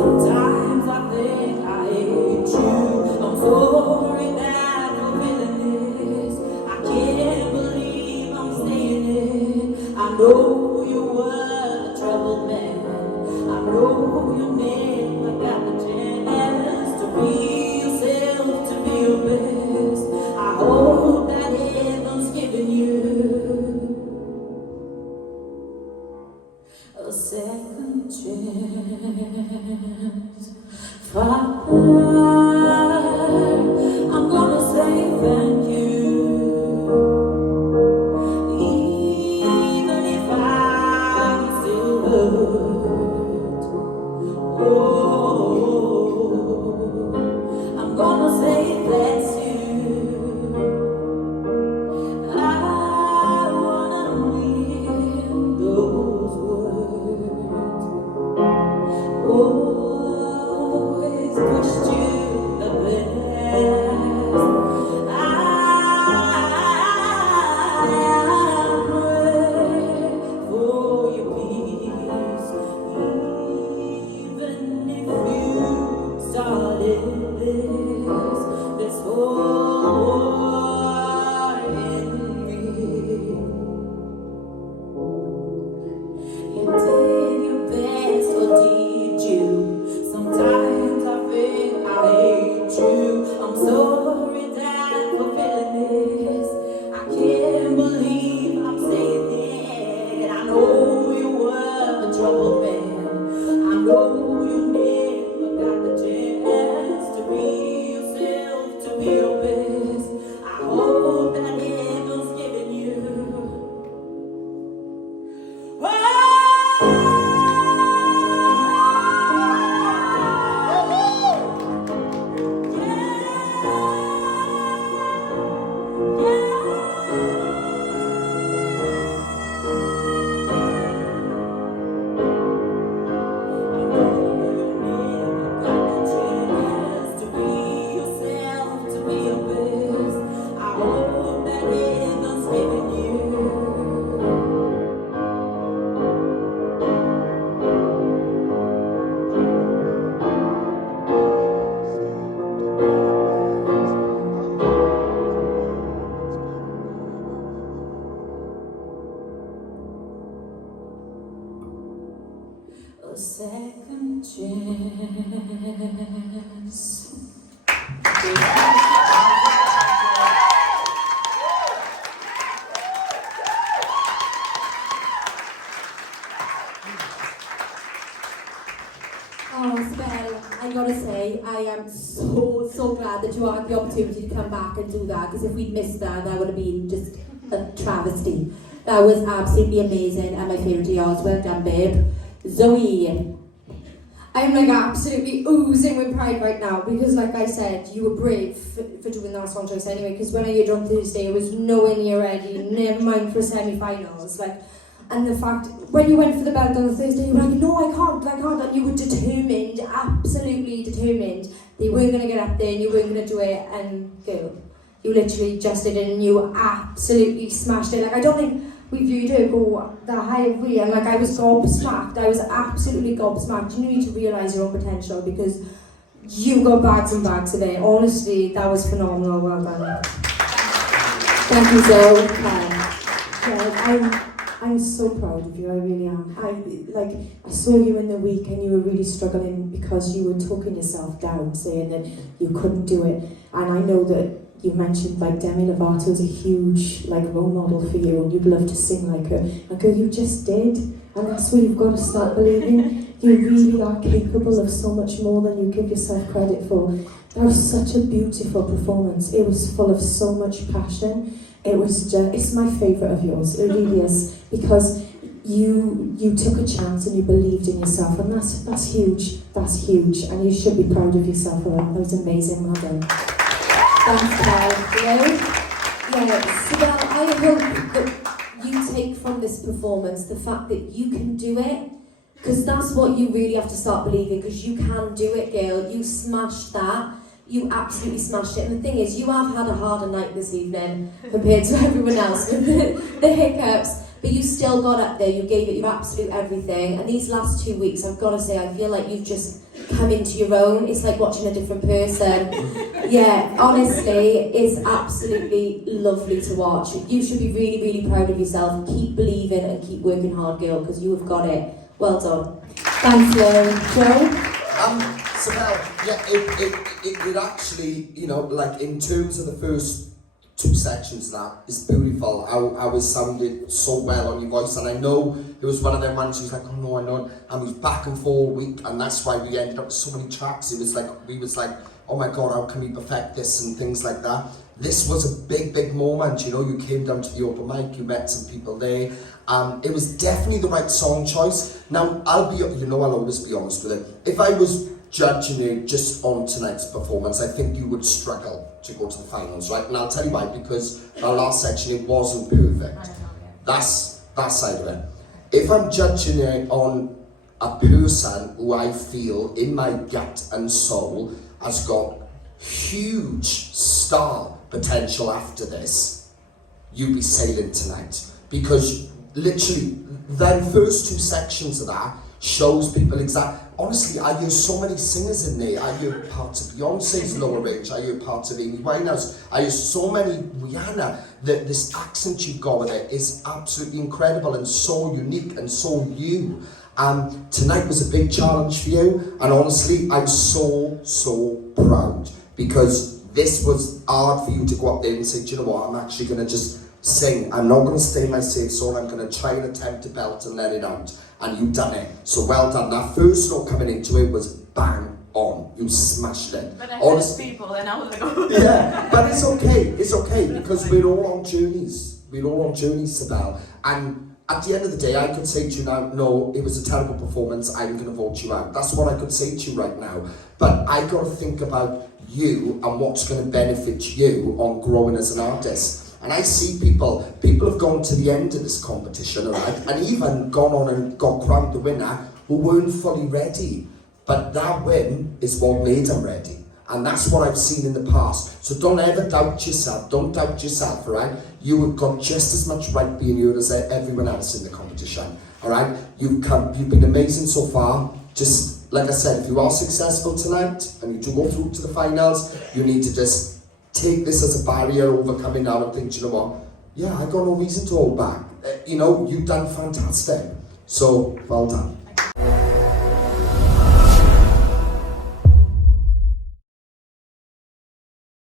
Sometimes I think I hate you. I'm sorry that I'm feeling this. I can't believe I'm saying it. I know you were a troubled man. I know you never got the chance to be yourself, to be your best. I hope that heaven's giving you a second chance. Father, I'm gonna say thank you, even if I'm still hurt. Oh, I'm gonna say bless you. I wanna win those words. Always pushed you the best. I pray for your peace, even if you started this war in me. You did your best, or did you? Sometimes I think I hate you. I'm sorry that for feeling this. I can't believe I'm saying it. I know you were a troubled man. I know you never got the chance to be yourself, to be your best. I hope that heaven's giving you a second chance. Oh, Isabel, I gotta say, I am so glad that you had the opportunity to come back and do that, because if we'd missed that, that would have been just a travesty. That was absolutely amazing, and my favourite of yours. Well done, babe. Zoe. I'm like absolutely oozing with pride right now, because like I said, you were brave for doing that song choice anyway, because when I heard you on Thursday, it was nowhere near ready, never mind for semi-finals. And the fact, when you went for the belt on the Thursday, you were like, no, I can't, and you were determined, absolutely determined. They weren't going to get up there, and you weren't going to do it, and girl, you literally just did it, and you absolutely smashed it. Like, I don't think we viewed her go that high of we, and like, I was gobsmacked, I was absolutely gobsmacked. You need to realise your own potential, because you got bags and bags of it. Honestly, that was phenomenal, well done. Thank you, Zoe. I'm so proud of you, I really am. I saw you in the week and you were really struggling because you were talking yourself down, saying that you couldn't do it. And I know that you mentioned like Demi Lovato is a huge role model for you, and you'd love to sing like her. And girl, you just did, and that's where you've got to start believing. You really are capable of so much more than you give yourself credit for. That was such a beautiful performance. It was full of so much passion. It's my favourite of yours, it really is, because you took a chance and you believed in yourself, and that's huge, and you should be proud of yourself for that. That was amazing, well done. Thanks, Carl. Yeah, Sibel, I have hope that you take from this performance the fact that you can do it, because that's what you really have to start believing, because you can do it, girl. You smashed that. You absolutely smashed it. And the thing is, you have had a harder night this evening compared to everyone else with the hiccups, but you still got up there. You gave it your absolute everything. And these last 2 weeks, I've got to say, I feel like you've just come into your own. It's like watching a different person. Yeah, honestly, it's absolutely lovely to watch. You should be really, really proud of yourself. Keep believing and keep working hard, girl, because you have got it. Well done. Thanks, Lauren. Joe? Sabelle, yeah, it actually, you know, like in terms of the first 2 sections, that is beautiful. I was sounded so well on your voice, and I know it was one of them ones. He was like, oh no, I know, and we was back and forth week, and that's why we ended up with so many tracks. It was like we was like, oh my god, how can we perfect this and things like that. This was a big moment. You know, you came down to the open mic, you met some people there. It was definitely the right song choice. Now I'll always be honest with it. If I was judging you just on tonight's performance, I think you would struggle to go to the finals, right? And I'll tell you why, because our last section, it wasn't perfect. That's that side of it. If I'm judging it on a person who I feel in my gut and soul has got huge star potential after this, you'd be sailing tonight. Because literally, the first 2 sections of that shows people honestly, I hear so many singers in there. I hear parts of Beyonce's lower range, I hear parts of Amy Winehouse, I hear so many Rihanna. This accent you've got with it is absolutely incredible and so unique and so you. Tonight was a big challenge for you, and honestly, I'm so proud, because this was hard for you to go up there and say, do you know what, I'm actually going to just sing. I'm not going to stay in my safe zone. I'm going to try and attempt to belt and let it out. And you've done it. So well done. That first note coming into it was bang on. You smashed it. But I heard people and I was like, oh. Yeah, but it's okay. It's okay, because we're all on journeys. We're all on journeys, Sabelle. And at the end of the day, I could say to you now, no, it was a terrible performance. I'm going to vote you out. That's what I could say to you right now. But I got to think about you and what's going to benefit you on growing as an artist. And I see people have gone to the end of this competition, right, and even gone on and got crowned the winner who weren't fully ready. But that win is what made them ready. And that's what I've seen in the past. So don't ever doubt yourself. Don't doubt yourself, all right? You have got just as much right being here as everyone else in the competition, all right? You've been amazing so far. Just, like I said, if you are successful tonight and you do go through to the finals, you need to just take this as a barrier, overcome it now and think, you know what, yeah, I got no reason to hold back. You know, you've done fantastic. So, well done.